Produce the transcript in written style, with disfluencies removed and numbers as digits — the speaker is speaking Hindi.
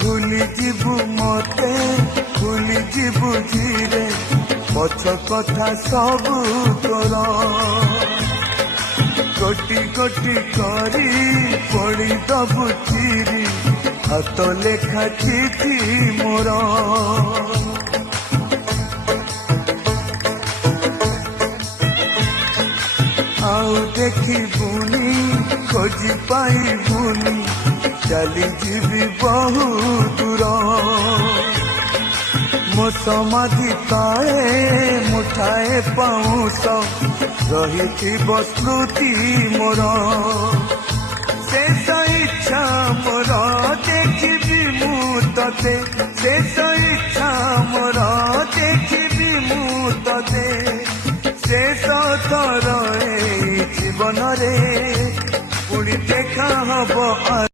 भूली जीवु मते भूली जीवु धीरे पछ कथा सब तोर गोटी गोटी करी पड़ी दबु चिरी हाथ लेखा चिठी मोर आउ देखिबुनी खोजी पाइबुनी चली जीवी बहु दूर मो समाधि ताए मुठाए पाऊस रही स्मृति मोर शेष इच्छा मोर देखिबी मु तते शेष